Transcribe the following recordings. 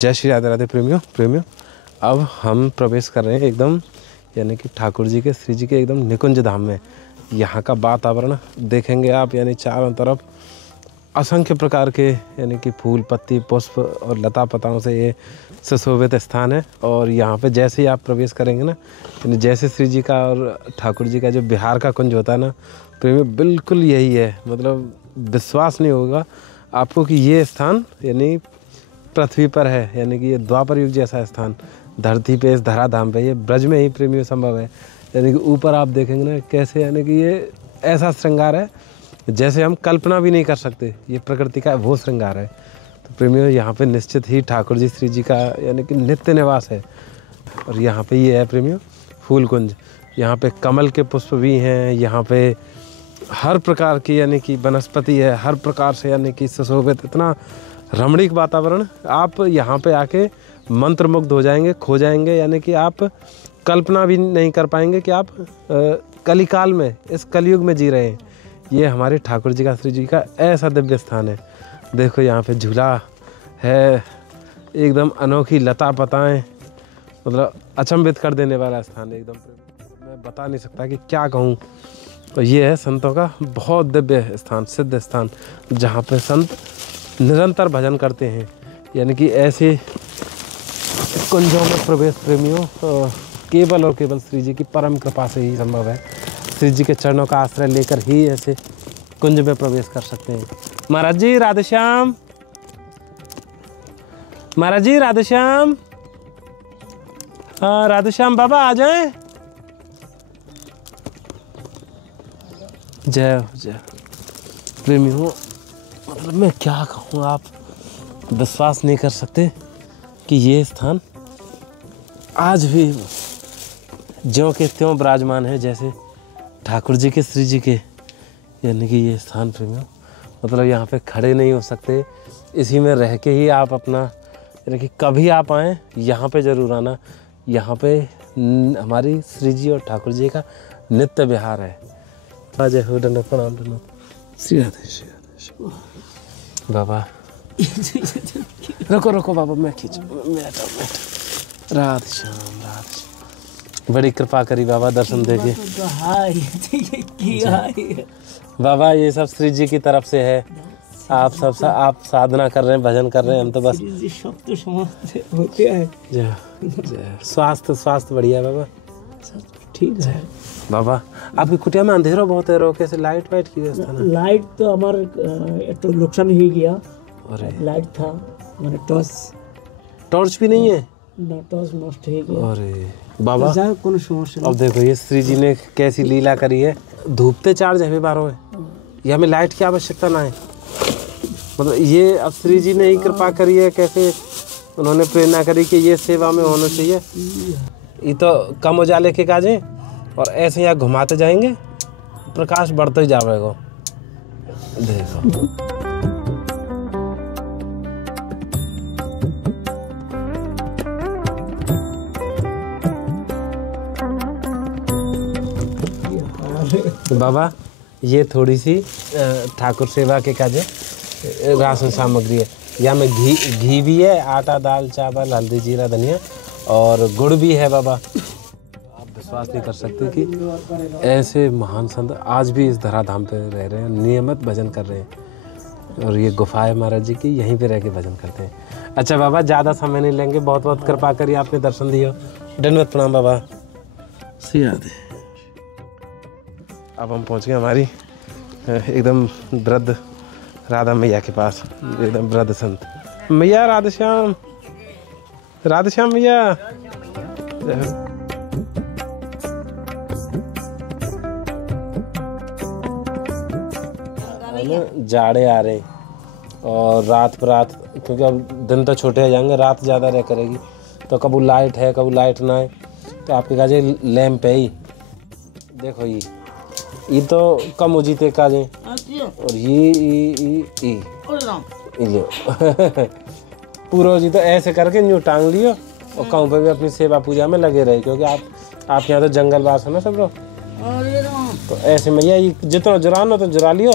जय श्री राधे राधे प्रेमियों अब हम प्रवेश कर रहे हैं एकदम यानी कि ठाकुर जी के श्री जी के एकदम निकुंज धाम में। यहाँ का वातावरण देखेंगे आप, यानी चारों तरफ असंख्य प्रकार के यानी कि फूल पत्ती पुष्प और लता पताओं से ये सुशोभित स्थान है। और यहाँ पे जैसे ही आप प्रवेश करेंगे ना, यानी जैसे श्री जी का और ठाकुर जी का जो बिहार का कुंज होता है ना प्रेमियों, बिल्कुल यही है। मतलब विश्वास नहीं होगा आपको कि ये स्थान यानी पृथ्वी पर है, यानी कि ये द्वापर युग जैसा स्थान धरती पे, इस धराधाम पे, ये ब्रज में ही प्रेमियों संभव है। यानी कि ऊपर आप देखेंगे ना कैसे, यानी कि ये ऐसा श्रृंगार है जैसे हम कल्पना भी नहीं कर सकते। ये प्रकृति का वो श्रृंगार है। तो प्रेमियों यहाँ पे निश्चित ही ठाकुर जी श्री जी का यानी कि नित्य निवास है। और यहाँ पे ये है प्रेमियों फूल कुंज। यहाँ पे कमल के पुष्प भी हैं, यहाँ पे हर प्रकार की यानी कि वनस्पति है, हर प्रकार से यानी कि सुशोभित, इतना रमणीक वातावरण। आप यहाँ पे आके मंत्रमुग्ध हो जाएंगे, खो जाएंगे। यानी कि आप कल्पना भी नहीं कर पाएंगे कि आप कलिकाल में, इस कलयुग में जी रहे हैं। ये हमारे ठाकुर जी का, श्री जी का ऐसा दिव्य स्थान है। देखो यहाँ पे झूला है, एकदम अनोखी लता पताएं, मतलब अचंभित कर देने वाला स्थान है एकदम। मैं बता नहीं सकता कि क्या कहूँ। तो ये है संतों का बहुत दिव्य स्थान, सिद्ध स्थान, जहाँ पे संत निरंतर भजन करते हैं। यानी कि ऐसे कुंजों में प्रवेश प्रेमियों केवल और केवल श्री जी की परम कृपा से ही संभव है। श्री जी के चरणों का आश्रय लेकर ही ऐसे कुंज में प्रवेश कर सकते हैं। महाराज जी राधेश्याम, महाराज जी राधेश्याम, हाँ राधेश्याम बाबा आ जाएं। जय जय प्रेमियों, मतलब मैं क्या कहूँ, आप विश्वास नहीं कर सकते कि ये स्थान आज भी ज्यों के त्यों विराजमान है, जैसे ठाकुर जी के, श्री जी के। यानी कि ये स्थान प्रेमियों, मतलब यहाँ पे खड़े नहीं हो सकते, इसी में रह के ही आप अपना, यानी कि कभी आप आएँ यहाँ पे ज़रूर आना। यहाँ पे हमारी श्री जी और ठाकुर जी का नित्य विहार है। जय हो, दंडवत प्रणाम, दंडवत। श्री राधे बाबा। रुको बाबा, मैं खींचूं, राधे श्याम, राधे श्याम। बड़ी कृपा करी बाबा दर्शन देके। बाबा ये सब श्री जी की तरफ से है। आप सब आप साधना कर रहे हैं, भजन कर रहे हैं, हम तो बस होते हैं। जय जय। स्वास्थ्य बढ़िया बाबा, सब ठीक है बाबा। आपकी कुटिया में अंधेरा बहुत है, रो कैसे लाइट वाइट की व्यवस्था? लाइट तो हमारे तो नुकसान ही गया। अरे लाइट था, मैंने टॉर्च भी नहीं है ना, टॉर्च नष्ट हो गया। अरे बाबा कौन समस्या। अब देखो ये श्री जी ने कैसी लीला करी है। धूपते चार्ज है बारों है, ये हमें लाइट की आवश्यकता ना है। मतलब ये अब श्री जी ने ही कृपा करी है, कैसे उन्होंने प्रेरणा करी कि ये सेवा में होना चाहिए। ये तो कम उजाले के काज है, और ऐसे यहाँ घुमाते जाएंगे, प्रकाश बढ़ते ही जाएगा। देखो बाबा, ये थोड़ी सी ठाकुर सेवा के काज राशन सामग्री है। यहाँ में घी भी है, आटा दाल चावल हल्दी जीरा धनिया और गुड़ भी है बाबा। आप विश्वास नहीं कर सकते कि ऐसे महान संत आज भी इस धराधाम पे रह रहे हैं, नियमित भजन कर रहे हैं। और ये गुफा है महाराज जी की, यहीं पे रह के भजन करते हैं। अच्छा बाबा, ज़्यादा समय नहीं लेंगे, बहुत बहुत कृपा करिए, आपने दर्शन दिए। दंडवत प्रणाम बाबा। श्री राधे। अब हम पहुंच गए हमारी एकदम वृद्ध राधा मैया के पास, एकदम वृद्ध संत मैया। राधेश्याम, राधेश्याम मैया। जाड़े आ रहे और रात रात, क्योंकि अब दिन तो छोटे हो जाएंगे, रात ज़्यादा रह करेगी, तो कभी लाइट है कभी लाइट ना है। तो आपके काजे लैंप है ही, देखो ये तो कम हो जीते काजे, और ये पूरा जी तो ऐसे करके न्यू टांग लियो, और कहूँ पे भी अपनी सेवा पूजा में लगे रहे। क्योंकि आप यहाँ तो जंगल वास है ना सब लोग, तो ऐसे मैया ये जितना जुराना तो जुरा लियो,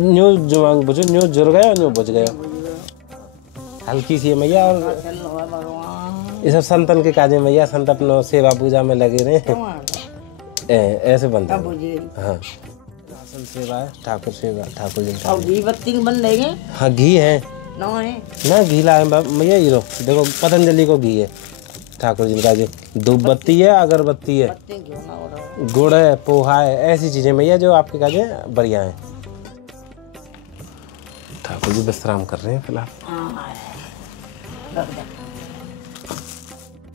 न्यू जुमांग बुझो, न्यू जुर गया न्यू बुझ गया। हल्की सी है मैया। और ये सब संतन के काजे मैया, संत अपनो सेवा पूजा में लगे रहे ऐसे बनते हैं। हाँ राशन सेवा है, ठाकुर सेवा, ठाकुर जी घी बत्ती बन लेंगे। हाँ घी है ना, घी लाए मैया। ये लो देखो पतंजलि को घी है, ठाकुर जी का जी धूप बत्ती है, अगरबत्ती है, गुड़ है, पोहा है, ऐसी चीजें मैया जो आपके काजे बढ़िया है। ठाकुर जी विश्राम कर रहे हैं फिलहाल।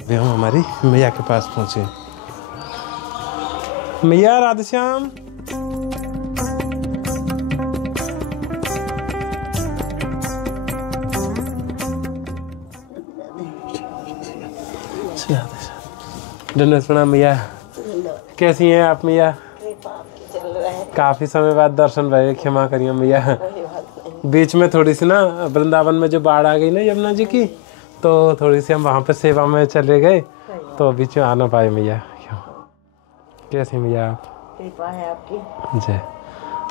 अभी हम हमारी मैया के पास पहुंचे। मैया राधेश्याम, धन्यवाद प्रणाम मैया। कैसी हैं आप मैया? काफी समय बाद दर्शन भये, क्षमा करिए मैया। बीच में थोड़ी सी ना वृंदावन में जो बाढ़ आ गई ना यमुना जी की, तो थोड़ी सी हम वहाँ पे सेवा में चले गए, तो बीच में आ ना पाए मैया। कैसी मैया आप? कृपा है आपकी। जय।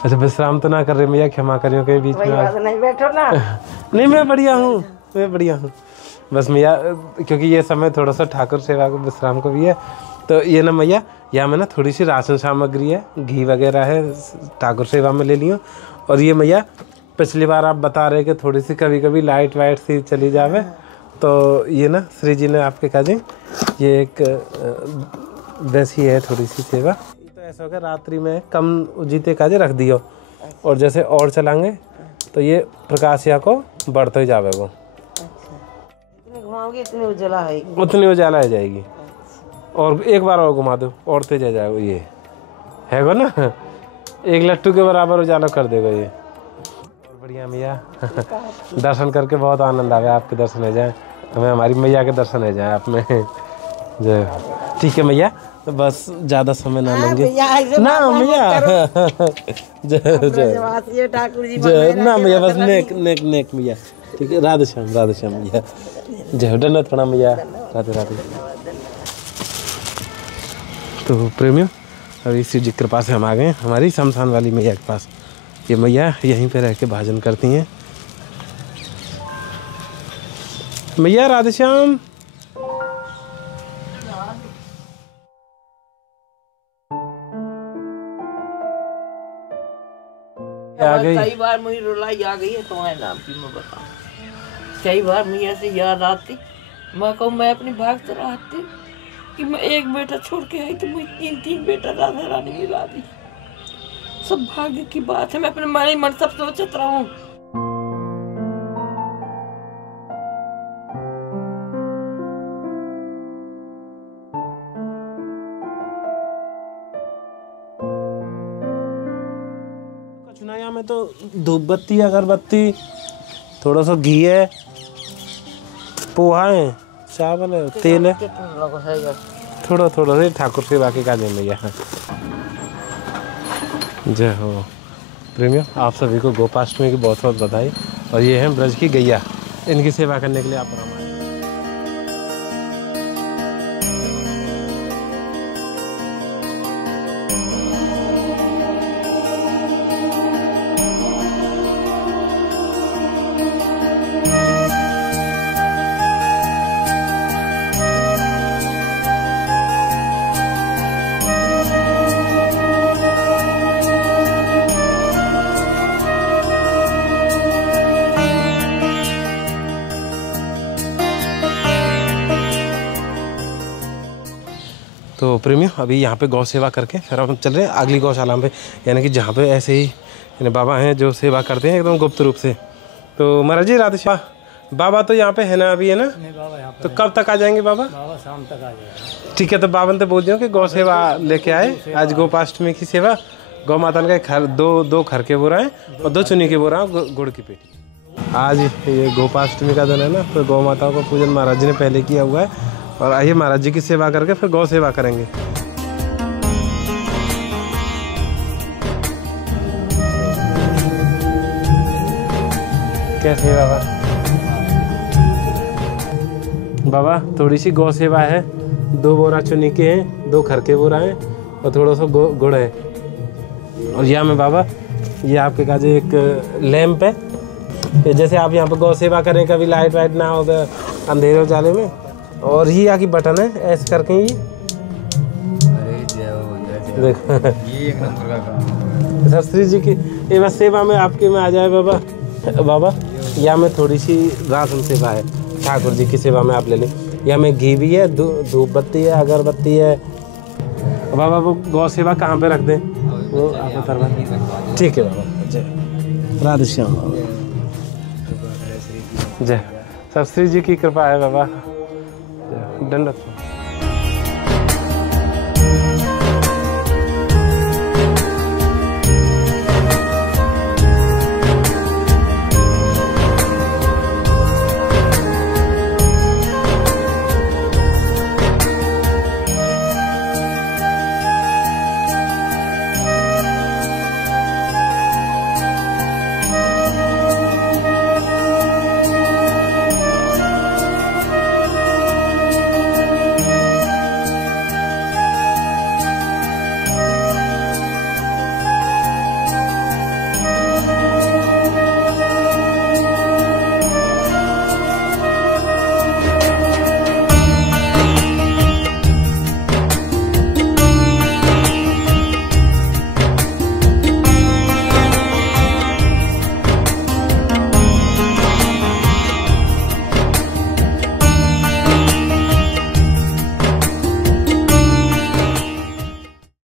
अच्छा विश्राम तो ना कर रहे मैया, क्षमा करिए कहीं बीच में नहीं बैठो ना। नहीं मैं बढ़िया हूँ, मैं बढ़िया हूँ। बस मैया क्योंकि ये समय थोड़ा सा ठाकुर सेवा को विश्राम को भी है, तो ये ना मैया यहाँ में ना थोड़ी सी राशन सामग्री है, घी वगैरह है, ठाकुर सेवा में ले लियो। और ये मैया पिछली बार आप बता रहे कि थोड़ी सी कभी कभी लाइट वाइट सी चली जावे, तो ये ना श्री जी ने आपके कहा ये एक वैसी है थोड़ी सी सेवा। तो ऐसा होगा रात्रि में कम जीते काजे रख दियो, और जैसे और चलाएंगे तो ये प्रकाशिया को बढ़ते ही जावे वो, घुमाओगे इतनी उजाला है, उतनी उजाला हो जाएगी। और एक बार और घुमा दो और तेज आ जाएगा, ये है वो ना, एक लट्टू के बराबर उजाला कर देगा ये। और बढ़िया मैया दर्शन करके बहुत आनंद आवे, आपके दर्शन हो जाए, हमें हमारी मैया के दर्शन हो जाए आप में। जय। ठीक है मैया, तो बस ज़्यादा समय ना लेंगे ना मैया। जय जय ठाकुर जी जय ना मैया, बस नेक नेक नेक मैया। ठीक है, राधे श्याम मैया। जय। धन्यवाद प्रणाम मैया। राधे राधे। तो प्रेमियों अभी शिव जी कृपा से हम आ गए हमारी शमशान वाली मैया के पास। ये मैया यहीं पे रह के भाजन करती हैं। मैया राधेश्याम, आ गई। कई बार मुझे रुलाई आ गई है तुम्हारे नाम की, मैं बताऊं कई बार मुझे ऐसे याद आती, मैं कहूँ मैं अपनी भाग से रहती कि मैं एक बेटा छोड़ के आई तो मुझे तीन बेटा राधा रानी मिला दी। सब भाग्य की बात है, मैं अपने मन सब सोचत रहूं। कचुनाया में तो धूप बत्ती, अगरबत्ती, थोड़ा सा घी है, पोहा है, चावल है, तेल है, थोड़ा थोड़ा से ठाकुर से बाकी का दे मैया। जय हो। प्रेमियों आप सभी को गोपाष्टमी की बहुत बहुत बधाई। और ये हैं ब्रज की गैया, इनकी सेवा करने के लिए आप आए। तो प्रेमियों अभी यहाँ पे गौ सेवा करके फिर हम चल रहे हैं अगली गौशाला पे, यानी कि जहाँ पे ऐसे ही यानी बाबा हैं जो सेवा करते हैं एकदम गुप्त रूप से। तो महाराज जी राधेश्याम, बाबा तो यहाँ पे है ना अभी, है ना? नहीं बाबा यहाँ तो कब तक आ जाएंगे बाबा? बाबा शाम तक आ जाएगा। ठीक है, तो बाबा ने तो बोल दिया कि गौ सेवा लेके आए, आज गोपाष्टमी की सेवा। गौ माता का खर दो खर के बोरा है और 2 चुनी के बोरा गुड़ की पेटी। आज ये गोपाष्टमी का दिन है ना, तो गौ माता का पूजन महाराज जी ने पहले किया हुआ है। और आइए महाराज जी की सेवा करके फिर गौ सेवा करेंगे। कैसे बाबा? बाबा थोड़ी सी गौ सेवा है, 2 बोरा चुनी के हैं, 2 खर के बोरा हैं और थोड़ा सा गुड़ है। और यहाँ में बाबा ये आपके काजे एक लैंप है, कि जैसे आप यहाँ पे गौ सेवा करें, कभी लाइट वाइट ना हो गया अंधेरे उजाले में। और ये यहाँ की बटन है, ऐसे करके ये देखो ये एक नंबर का काम। शास्त्री जी की ये बस सेवा में आपके में आ जाए बाबा। बाबा या में थोड़ी सी राशन सेवा है, ठाकुर जी की सेवा में आप ले लें। या में घी भी है, धूप बत्ती है, अगरबत्ती है। बाबा वो गौ सेवा कहाँ पे रख दें, वो आप उतरवा। ठीक है बाबा, जय राधे श्याम बाबा, जय शास्त्री जी की कृपा है बाबा। दंडवत।